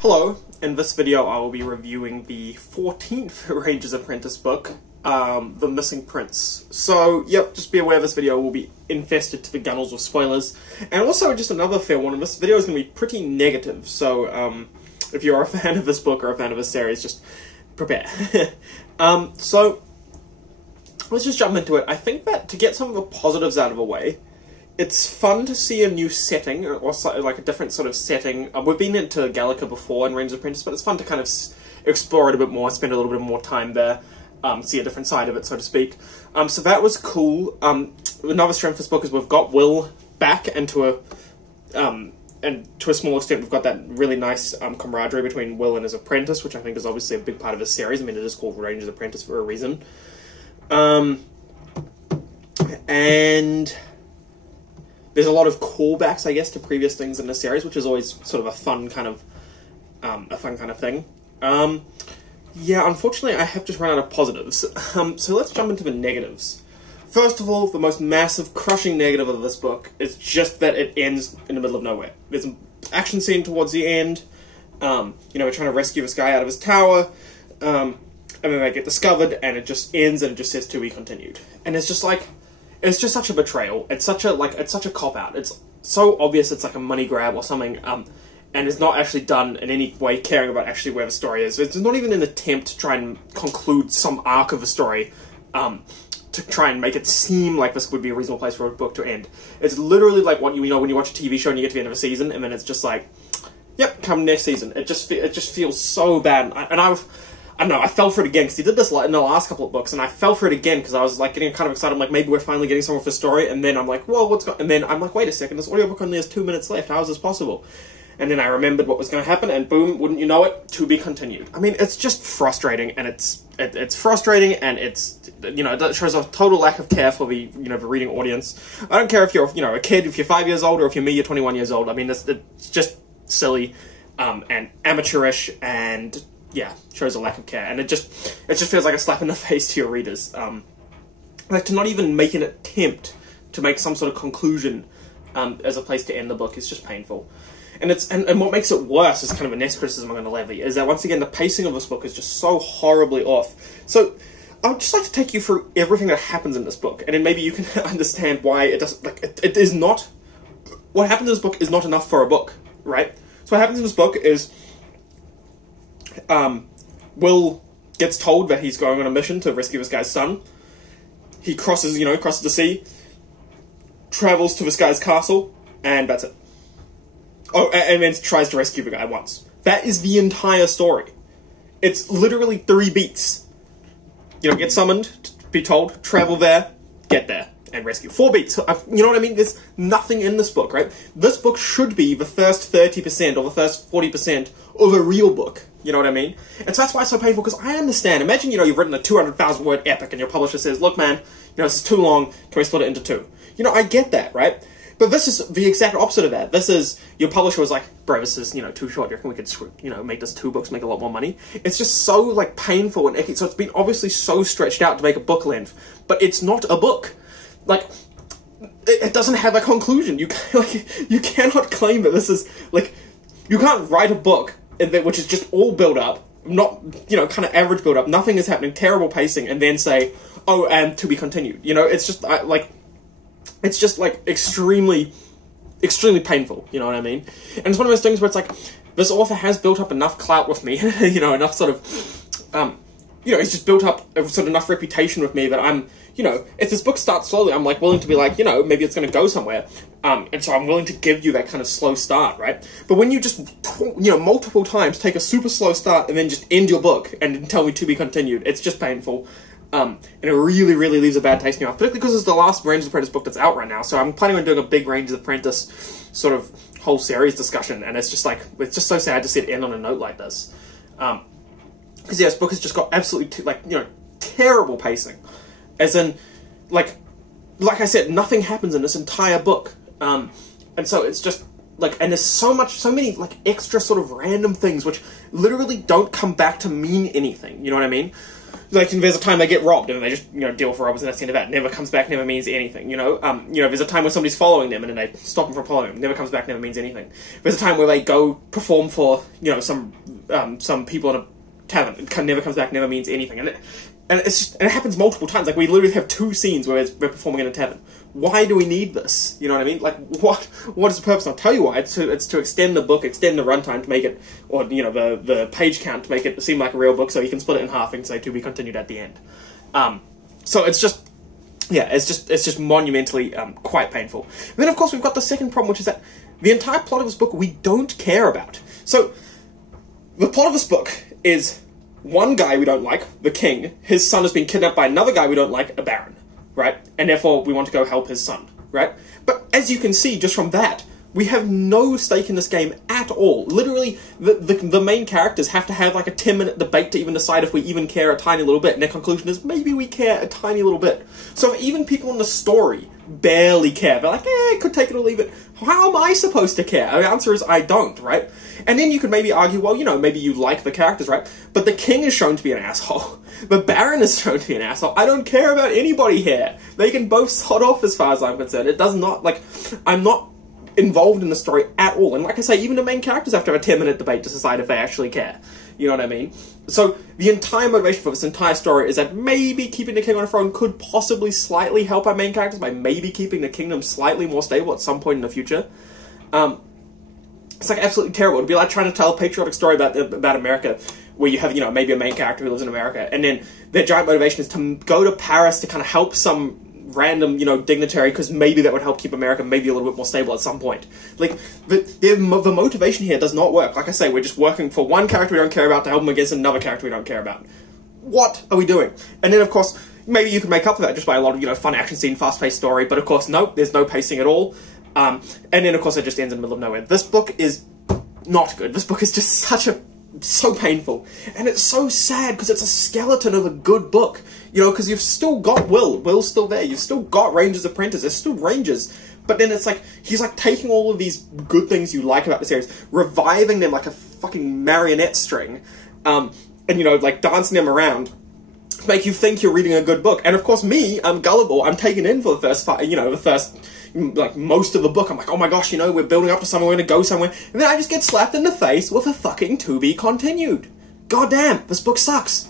Hello, in this video I will be reviewing the 14th Ranger's Apprentice book, The Missing Prince. So, yep, just be aware this video will be infested to the gunnels with spoilers. And also, just another fair warning, this video is going to be pretty negative, so if you're a fan of this book or a fan of this series, just prepare. So, let's just jump into it. I think that to get some of the positives out of the way, it's fun to see a new setting, or like a different sort of setting. We've been into Gallica before in Ranger's Apprentice, but it's fun to kind of explore it a bit more, spend a little bit more time there, see a different side of it, so to speak. So that was cool. Another strength of this book is we've got Will back, and to a small extent we've got that really nice camaraderie between Will and his apprentice, which I think is obviously a big part of his series. I mean, it is called Ranger's Apprentice for a reason. And there's a lot of callbacks, I guess, to previous things in the series, which is always sort of a fun kind of thing. Yeah, unfortunately, I have just run out of positives. So let's jump into the negatives. First of all, the most massive, crushing negative of this book is just that it ends in the middle of nowhere. There's an action scene towards the end. We're trying to rescue this guy out of his tower, and then they get discovered, and it just ends, and it just says to be continued. And it's just like, it's just such a betrayal. It's such a cop-out. It's so obvious it's like a money grab or something, and it's not actually done in any way caring about actually where the story is. It's not even an attempt to try and conclude some arc of the story, to try and make it seem like this would be a reasonable place for a book to end. It's literally like what when you watch a TV show and you get to the end of a season, and then it's just like, yep, come next season. It just feels so bad, I don't know, I fell for it again, because he did this in the last couple of books, and I fell for it again, because I was, like, getting kind of excited. I'm like, maybe we're finally getting somewhere for the story, and then I'm like, whoa, what's going on? And then I'm like, wait a second, this audiobook only has 2 minutes left, how is this possible? And then I remembered what was going to happen, and boom, wouldn't you know it, to be continued. I mean, it's just frustrating, and it's frustrating, and it shows a total lack of care for the, the reading audience. I don't care if you're, a kid, if you're 5 years old, or if you're me, you're 21 years old. I mean, it's just silly, and amateurish, and yeah, shows a lack of care, and it just feels like a slap in the face to your readers. Like, to not even make an attempt to make some sort of conclusion as a place to end the book is just painful. And what makes it worse is kind of a next criticism I'm going to levy, is that once again the pacing of this book is just so horribly off. So I would just like to take you through everything that happens in this book, and then maybe you can understand why it doesn't, like, it is not, what happens in this book is not enough for a book, right? So what happens in this book is, Will gets told that he's going on a mission to rescue this guy's son. He crosses the sea, travels to this guy's castle, and that's it. Oh, and then tries to rescue the guy once. That is the entire story. It's literally 3 beats. Get summoned, be told, travel there, get there, and rescue. 4 beats. You know what I mean? There's nothing in this book, right? This book should be the first 30% or the first 40% of a real book. You know what I mean? And so that's why it's so painful, because I understand. Imagine, you've written a 200,000 word epic and your publisher says, look, man, this is too long, can we split it into 2? I get that, right? But this is the exact opposite of that. This is, your publisher was like, bro, this is, too short. You reckon we could, make this 2 books, make a lot more money? It's just so, like, painful and icky. So it's been obviously so stretched out to make a book length. But it's not a book. Like, it doesn't have a conclusion. You cannot claim that this is, like, you can't write a book which is just all build up, not, kind of average build up, nothing is happening, terrible pacing, and then say, oh, and to be continued. It's just, it's just, like, extremely painful, you know what I mean? And it's one of those things where it's like, this author has built up enough clout with me, enough sort of, he's just built up a sort of enough reputation with me that I'm, if this book starts slowly, I'm, like, willing to be like, maybe it's going to go somewhere, and so I'm willing to give you that kind of slow start, right? But when you just, multiple times take a super slow start and then just end your book and tell me to be continued, it's just painful, and it really, really leaves a bad taste in your mouth, particularly because it's the last Ranger's Apprentice book that's out right now, so I'm planning on doing a big Ranger's Apprentice sort of whole series discussion, and it's just, like, it's just so sad to see it end on a note like this. Because, yeah, this book has just got absolutely, terrible pacing. As in, like I said, nothing happens in this entire book. And so it's just, like, and there's so many, like, extra sort of random things which literally don't come back to mean anything, you know what I mean? Like, there's a time they get robbed, and they just, deal for robbers, and that's the end of that. Never comes back, never means anything, There's a time where somebody's following them, and then they stop them from following them. Never comes back, never means anything. There's a time where they go perform for, some people in a tavern. It never comes back, never means anything. And it happens multiple times. Like, we literally have 2 scenes where we're performing in a tavern. Why do we need this? You know what I mean? Like, what is the purpose? I'll tell you why. It's to extend the book, extend the runtime to make it, or, the page count to make it seem like a real book, so you can split it in half and say to be continued at the end. So it's just, it's just monumentally, quite painful. And then, of course, we've got the second problem, which is that the entire plot of this book we don't care about. So, the plot of this book is one guy we don't like, the king. His son has been kidnapped by another guy we don't like, a baron. Right? And therefore, we want to go help his son, right? But as you can see, just from that, we have no stake in this game at all. Literally, the main characters have to have like a 10-minute debate to even decide if we even care a tiny little bit, and their conclusion is, maybe we care a tiny little bit. So if even people in the story barely care, they're like, could take it or leave it, how am I supposed to care? The answer is, I don't, right? And then you could maybe argue, well, maybe you like the characters, right? But the king is shown to be an asshole. The baron is shown to be an asshole. I don't care about anybody here. They can both sod off as far as I'm concerned. It does not, I'm not involved in the story at all. And like I say, even the main characters have to have a 10-minute debate to decide if they actually care. You know what I mean? So the entire motivation for this entire story is that maybe keeping the king on the throne could possibly slightly help our main characters by maybe keeping the kingdom slightly more stable at some point in the future. It's like absolutely terrible. It'd be like trying to tell a patriotic story about America, where you have, maybe a main character who lives in America, and then their giant motivation is to go to Paris to kind of help some random, dignitary, because maybe that would help keep America maybe a little bit more stable at some point. Like, the motivation here does not work. Like I say, we're just working for one character we don't care about to help them against another character we don't care about. What are we doing? And then, of course, maybe you can make up for that just by a lot of, fun action scene, fast-paced story, but of course, no, there's no pacing at all. And then, of course, it just ends in the middle of nowhere. This book is not good. This book is just so painful. And it's so sad, because it's a skeleton of a good book. Because you've still got Will. Will's still there. You've still got Ranger's Apprentice. There's still Rangers. But then it's like, he's like taking all of these good things you like about the series, reviving them like a fucking marionette string, and, like dancing them around to make you think you're reading a good book. And of course, me, I'm gullible. I'm taken in for the first most of the book. I'm like, oh my gosh, we're building up to somewhere, we're gonna go somewhere. And then I just get slapped in the face with a fucking to be continued. God damn, this book sucks.